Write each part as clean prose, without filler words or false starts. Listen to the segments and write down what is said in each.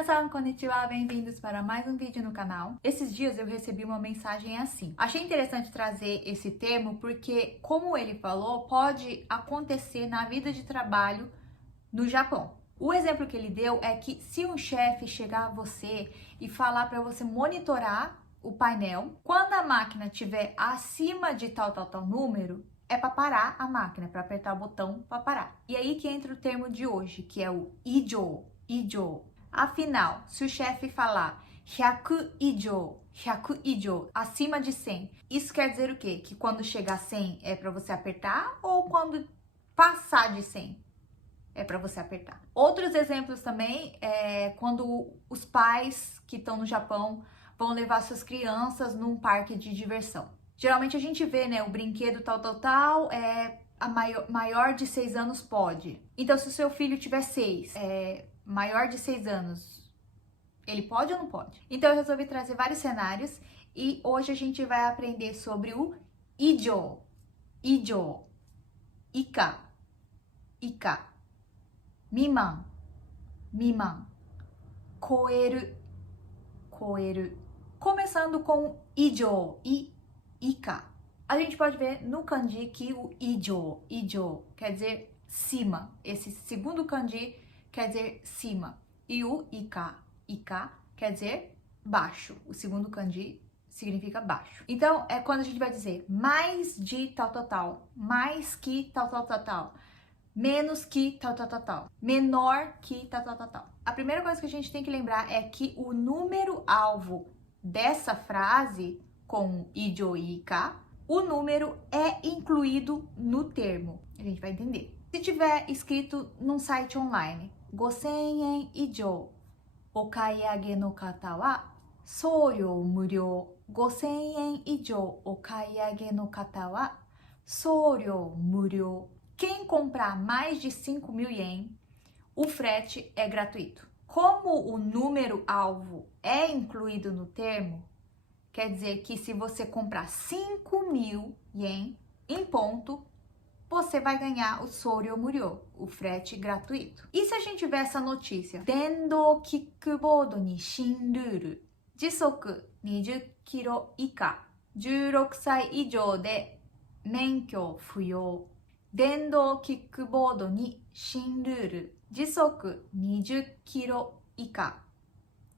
Minasan, konnichiwa, bem-vindos para mais um vídeo no canal. Esses dias eu recebi uma mensagem assim. Achei interessante trazer esse termo porque, como ele falou, pode acontecer na vida de trabalho no Japão. O exemplo que ele deu é que se um chefe chegar a você e falar para você monitorar o painel, quando a máquina estiver acima de tal número, é para parar a máquina, para apertar o botão para parar. E aí que entra o termo de hoje, que é o ijo. Afinal, se o chefe falar 100 ijo, acima de 100, isso quer dizer o quê? Que quando chegar a 100 é para você apertar ou quando passar de 100 é para você apertar? Outros exemplos também é quando os pais que estão no Japão vão levar suas crianças num parque de diversão. Geralmente a gente vê, né, o brinquedo tal, a maior de 6 anos pode. Então, se o seu filho tiver 6, maior de 6 anos, ele pode ou não pode? Então, eu resolvi trazer vários cenários e hoje a gente vai aprender sobre o ijo, ika, miman, koeru. Começando com ijo e ika. A gente pode ver no kanji que o ijo quer dizer cima. Esse segundo kanji quer dizer cima. E o ika quer dizer baixo. O segundo kanji significa baixo. Então, é quando a gente vai dizer mais de tal, mais que tal, menos que tal, menor que tal. A primeira coisa que a gente tem que lembrar é que o número alvo dessa frase com ijo e ika, o número é incluído no termo. A gente vai entender. Se tiver escrito num site online, 5000 yen ijo okaiage no kata wa souryo muryou. 5000 yen ijo okaiage no kata wa souryo muryou. Quem comprar mais de 5.000 ien, o frete é gratuito. Como o número alvo é incluído no termo, quer dizer que se você comprar 5.000 ien em ponto, você vai ganhar o souryo muryou, o frete gratuito. E se a gente tiver essa notícia? Dendou kickboard ni shin rule. Jisoku 20 km ika. 16 歳以上で免許不要。電動キックボードに新ルール。時速20キロ以下。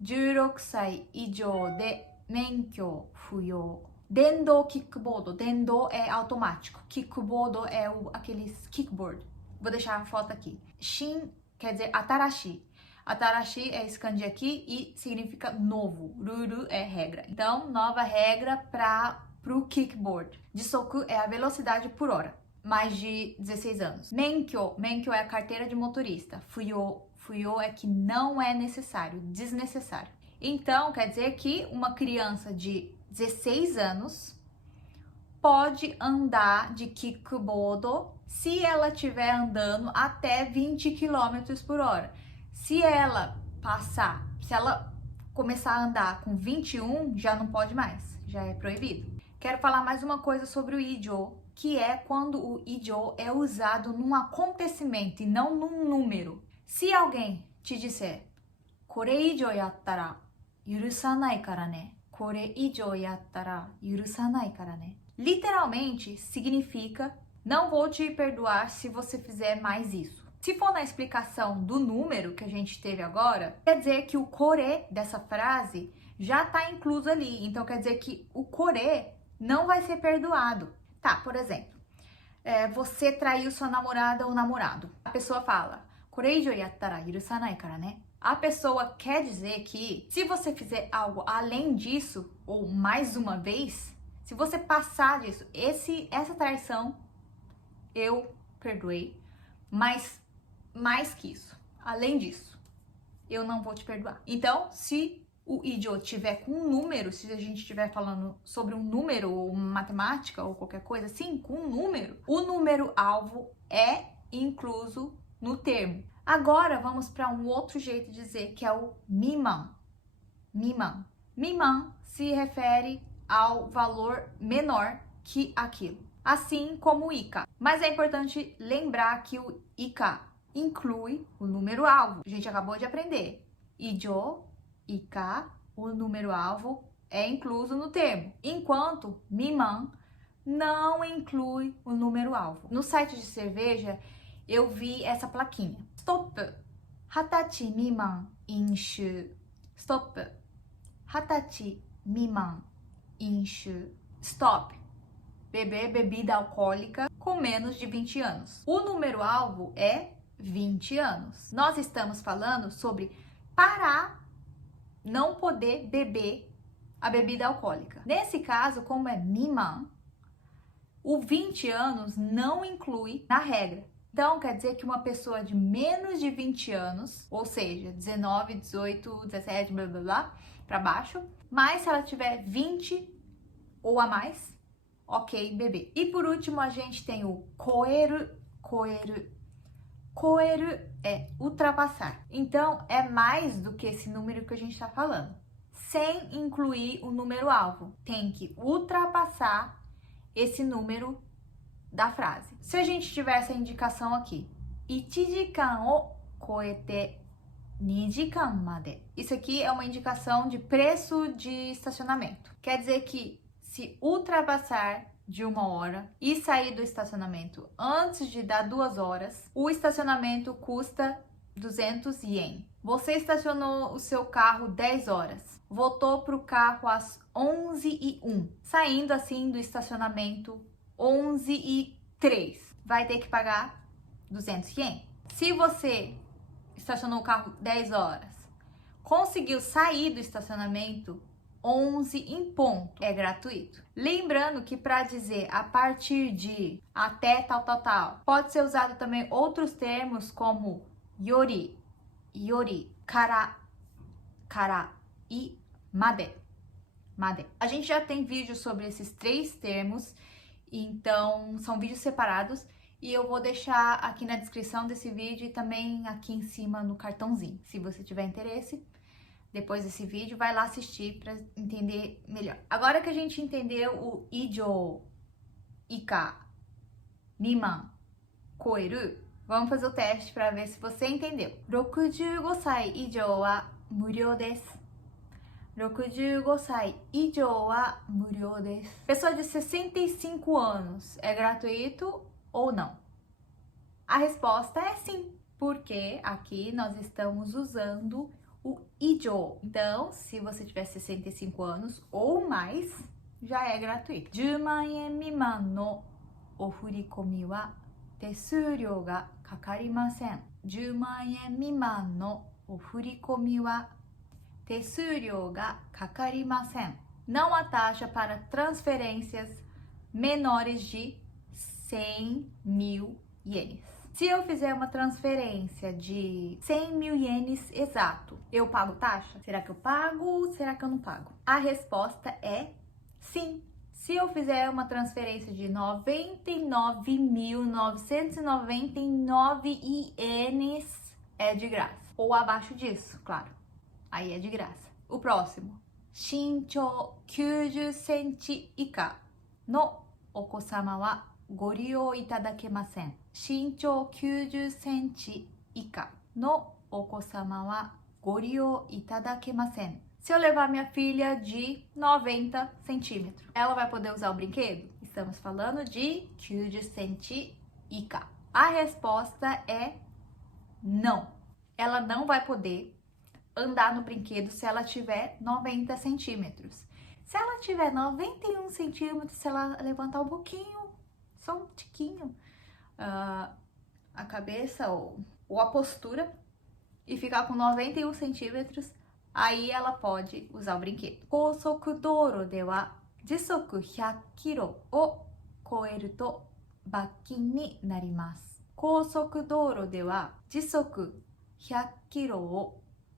16歳以上で免許不要。電動kickboard. 電動é automático. Kickboard é aqueles kickboard. Vou deixar a foto aqui. Shin quer dizer atarashi. Atarashi é esse kanji aqui e significa novo. Ruru é regra. Então, nova regra para o kickboard. Jisoku é a velocidade por hora. Mais de 16 anos. Menkyo é a carteira de motorista. Fuyo é que não é necessário, desnecessário. Então, quer dizer que uma criança de 16 anos pode andar de kickboard se ela estiver andando até 20 km por hora. Se ela começar a andar com 21, já não pode mais, já é proibido. Quero falar mais uma coisa sobre o ijo, que é quando o ijo é usado num acontecimento e não num número. Se alguém te disser, これ以上やったら許さないからね。これ以上やったら許さないからね。Literalmente significa, não vou te perdoar se você fizer mais isso. Se for na explicação do número que a gente teve agora, quer dizer que o kore dessa frase já está incluso ali. Então quer dizer que o kore não vai ser perdoado. Tá, por exemplo, você traiu sua namorada ou namorado. A pessoa fala, これ以上やったら許さないからね. A pessoa quer dizer que se você fizer algo além disso, ou mais uma vez, se você passar disso, essa traição, eu perdoei, mas mais que isso, além disso, eu não vou te perdoar. Então, se o ijo tiver com um número, se a gente estiver falando sobre um número ou matemática ou qualquer coisa assim, com um número, o número alvo é incluso no termo. Agora vamos para um outro jeito de dizer, que é o miman. Miman se refere ao valor menor que aquilo, assim como o ika. Mas é importante lembrar que o ika inclui o número alvo. A gente acabou de aprender. ijo, ika, o número alvo é incluso no termo, enquanto miman não inclui o número alvo. No site de cerveja, eu vi essa plaquinha. Stop. Hatachi miman inshu. Stop. Hatachi miman inshu. Stop. Beber bebida alcoólica com menos de 20 anos. O número alvo é 20 anos. Nós estamos falando sobre parar, não poder beber a bebida alcoólica. Nesse caso, como é miman, o 20 anos não inclui na regra. Então, quer dizer que uma pessoa de menos de 20 anos, ou seja, 19, 18, 17, blá blá blá, para baixo, mas se ela tiver 20 ou a mais, ok, beber. E por último, a gente tem o koeru, koeru. Koeru é ultrapassar. Então, é mais do que esse número que a gente está falando. Sem incluir o número alvo. Tem que ultrapassar esse número da frase. Se a gente tivesse a indicação aqui, 1 jikan o koete 2 jikan made. Isso aqui é uma indicação de preço de estacionamento. Quer dizer que se ultrapassar de 1 hora e sair do estacionamento antes de dar 2 horas, o estacionamento custa 200 ien. Você estacionou o seu carro 10 horas, voltou para o carro às 11h01, saindo assim do estacionamento 11h03, vai ter que pagar 200 ien. Se você estacionou o carro 10 horas, conseguiu sair do estacionamento 11 em ponto, é gratuito. Lembrando que para dizer a partir de, até tal, pode ser usado também outros termos como yori, yori, kara, e made. A gente já tem vídeo sobre esses 3 termos, então são vídeos separados e eu vou deixar aqui na descrição desse vídeo e também aqui em cima no cartãozinho. Se você tiver interesse, depois desse vídeo, vai lá assistir para entender melhor. Agora que a gente entendeu o ijo, ika, miman, koeru, vamos fazer o teste para ver se você entendeu. 65 歳以上は無料です。65歳以上は無料です。Pessoa de 65 anos, é gratuito ou não? A resposta é sim, porque aqui nós estamos usando o ijo. Então, se você tiver 65 anos ou mais, já é gratuito. 10万円未満のお振り込みは手数料がかかりません。10万円未満のお振り込みは手数料がかかりません。Não há taxa para transferências menores de 100.000 ienes. Se eu fizer uma transferência de 100.000 ienes exato, eu pago taxa? Será que eu pago? Será que eu não pago? A resposta é sim. Se eu fizer uma transferência de 99.999 ienes, é de graça. Ou abaixo disso, claro. Aí é de graça. O próximo. 身長90センチ以下のお子様はご利用いただけません。身長90センチ以下のお子様はご利用いただけません。Se eu levar minha filha de 90 centímetros, ela vai poder usar o brinquedo? Estamos falando de 90 centi ika. A resposta é não. Ela não vai poder andar no brinquedo se ela tiver 90 centímetros. Se ela tiver 91 centímetros, se ela levantar um pouquinho, só um tiquinho, a cabeça ou a postura e ficar com 91 centímetros, aí ela pode usar o brinquedo. Kousoku douro de wa jisoku 100 km o koeru to bakkin ni narimasu. Kousoku douro de wa jisoku 100 km o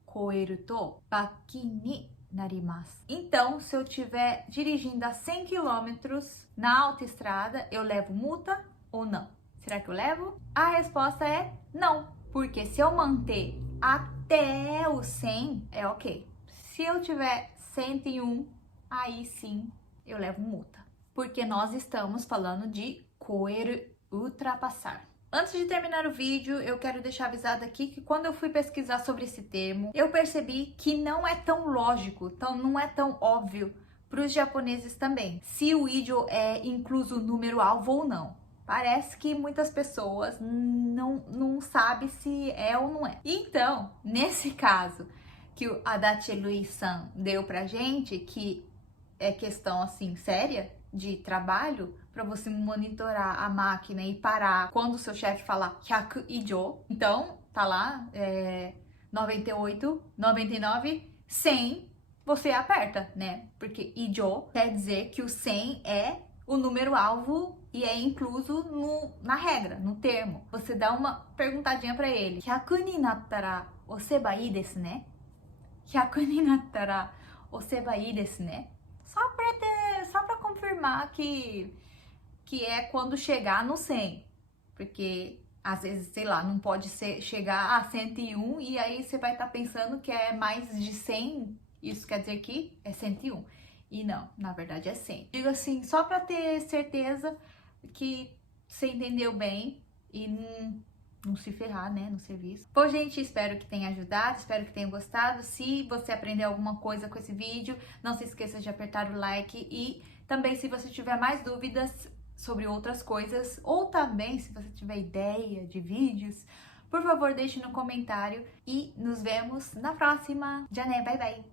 koeru to bakkin ni narimasu. Então, se eu estiver dirigindo a 100 km na autoestrada, eu levo multa ou não? Será que eu levo? A resposta é não, porque se eu manter até o 100, é ok. Se eu tiver 101, aí sim eu levo multa. Porque nós estamos falando de koeru, ultrapassar. Antes de terminar o vídeo, eu quero deixar avisado aqui que quando eu fui pesquisar sobre esse termo, eu percebi que não é tão lógico, não é tão óbvio para os japoneses também, se o ijo é incluso o número alvo ou não. Parece que muitas pessoas não sabem se é ou não é. Então, nesse caso que o Adachi Luiz-san deu pra gente, que é questão assim séria de trabalho, para você monitorar a máquina e parar quando o seu chefe falar 100 ijo. Então, tá lá, 98, 99, 100, você aperta, né? Porque ijo quer dizer que o 100 é o número alvo e é incluso na regra, no termo. Você dá uma perguntadinha para ele. 100 になったら押せばいいですね. 100 になったら押せばいいですね. Só para confirmar que é quando chegar no 100. Porque às vezes, sei lá, não pode chegar a 101 e aí você vai estar pensando que é mais de 100. Isso quer dizer que é 101. E não, na verdade é 100. Digo assim, só para ter certeza que você entendeu bem e não se ferrar, né, no serviço. Bom, gente, espero que tenha ajudado, espero que tenha gostado. Se você aprendeu alguma coisa com esse vídeo, não se esqueça de apertar o like e também se você tiver mais dúvidas sobre outras coisas ou também se você tiver ideia de vídeos, por favor, deixe no comentário e nos vemos na próxima. Já né, bye bye!